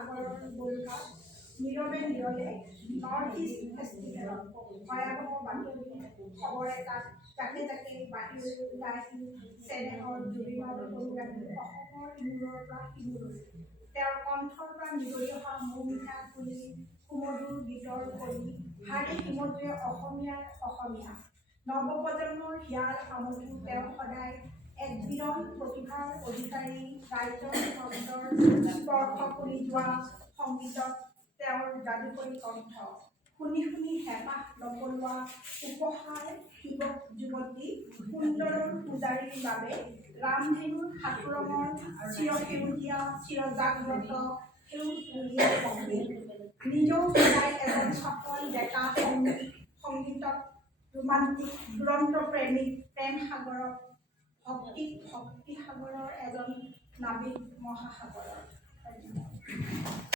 সাগৰৰ বলুৱা নীৰৱে নীৰৱে নৰ্থ ইষ্ট ফেষ্টিভেলত ভয়াৱহ বাতৰি খবৰ এটাত জাকে জাকে বাহিৰ ওলাই চেনেহৰ জুবিনৰ অনুগামী অসমৰ ইমূৰৰ পৰা সিমূৰলৈ তেওঁৰ কণ্ঠৰ পৰা নিগৰি অহা মৌমিঠা কুলি সুমধুৰ গীতৰ কলি হাড়ি হিমতুৱে অসমীয়া নৱপ্ৰজন্মৰ হিয়াৰ আমঠু তেওঁ সদায় এক বিৰল প্ৰতিভাৰ অধিকাৰী ৰাইজৰ শব্দৰ স্পৰ্শ কৰি যোৱা সংগীতত তেওঁৰ যাদুকৰী কণ্ঠ শুনি শুনি হেঁপাহ নপলোৱা উপহাৰ যুৱক যুৱতী সুন্দৰৰ পূজাৰীৰ বাবে ৰামধেনুৰ সাতৰঙৰ চিৰসেউজীয়া চিৰজাগ্ৰত সেউজীয়া সংগীত নিজেও সদায় এজন সফল ডেকা সংগীতত ৰোমান্টিক দুৰন্ত প্ৰেমিক প্ৰেম সাগৰত ভক্তি সাগৰৰ এজন নাবিক মহাসাগৰৰ।